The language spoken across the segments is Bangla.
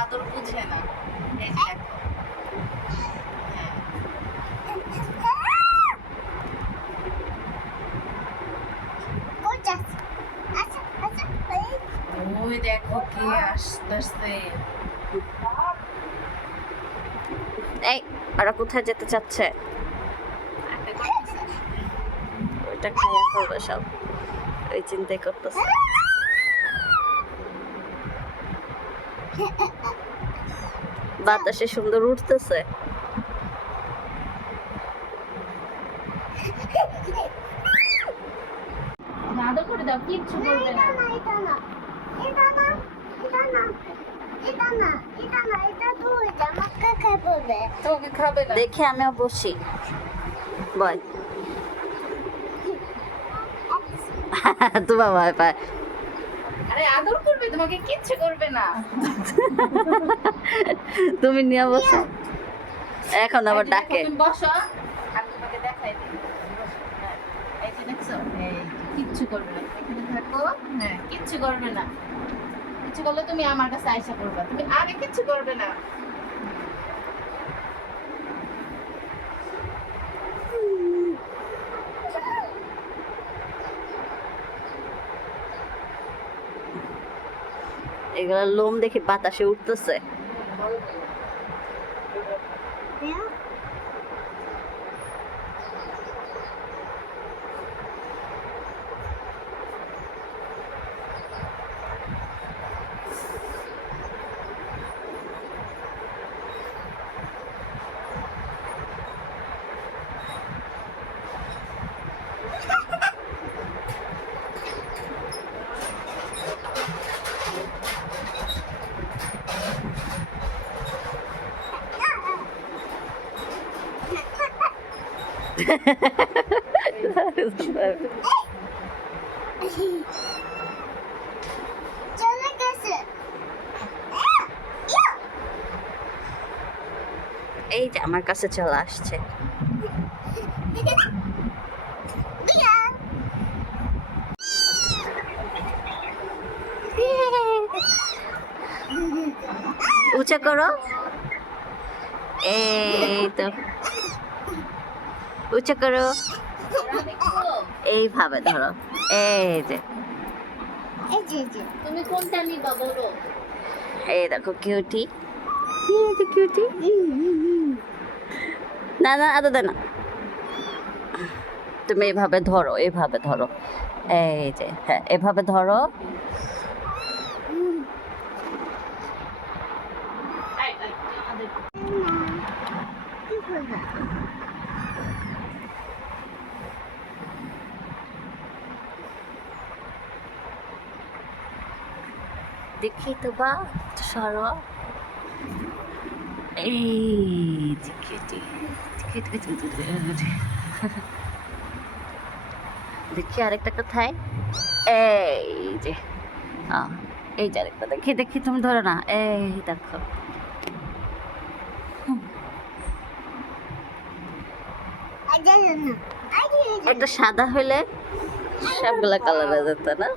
আদর বুঝে না। এই যে দেখো। হ্যাঁ। ওই দেখো কে আসতেছে। এই ওরা কোথায় যেতে চাচ্ছে? ওইটা খাইয়া ফেলবে সব, ওই চিন্তাই করতেছে। বাতাসে সুন্দর উঠতেছে। আদর করে দাও, কিচ্ছু করবে না। তোমাকে খাবে না। দেখে আমিও বসি। বল তোমার ভয় পায়। আরে আদর করবে, তোমাকে কিচ্ছু করবে না। তুমি নিয়ে বসো। এখন আবার ডাকে। তুমি বসো, আমি তোমাকে দেখাই দিই। হ্যাঁ, এই যে দেখছো, এই যে, কিচ্ছু করবে না। এখানে থাকো। হ্যাঁ, কিচ্ছু করবে না। কিচ্ছু করলে তুমি আমার কাছে আইসা করবে। তুমি আরে কিচ্ছু করবে না। এগুলা লোম দেখে বাতাসে উঠতেছে। এই যে আমার কাছে চলে আসছে। উঁচা করো, এই তো উঁচা করো, এইভাবে ধরো, এই যে তুমি কোনটা নিবা বলো? এই দেখো কিউটি, কিউটি। না না আদা দে না, তুমি এভাবে ধরো, এভাবে ধরো, এই যে হ্যাঁ এভাবে ধরো। দেখি তো বা সরো, এই যে কিউটি, দেখি আরেকটা কোথায়, এই যে এই যে আরেকটা দেখি, দেখি তুমি ধরো না, এই দেখো। একটা সাদা হইলে সবগুলা কালার হয়ে যেত না?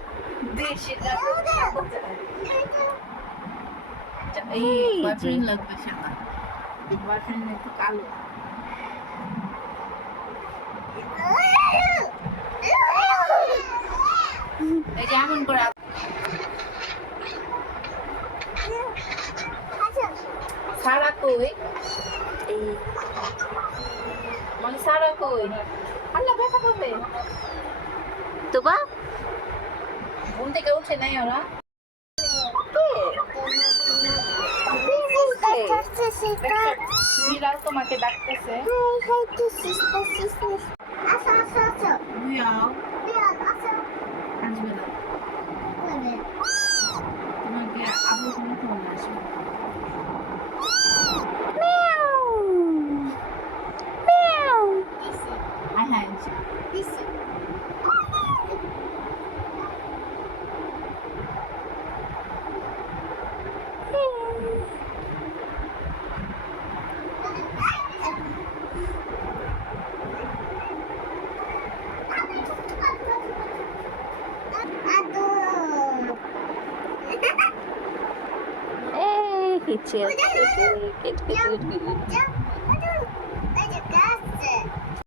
এই বয়ফ্রেন্ড লাগবে সাদা, বয়ফ্রেন্ড একটু কালো। এই যে এমন করে সারা কই, এই মানে সারা কই, আল্লাহ ব্যথা পাবে। তো বা ঘুম থেকে উঠে নাই ওরা? বিড়াল তোমাকে ডাকতেছে। বিড়াল আসবে না, তোমাকে আবু কোনো ফোন আসবে। হ্যাঁ হ্যাঁ ইচ্ছে হচ্ছে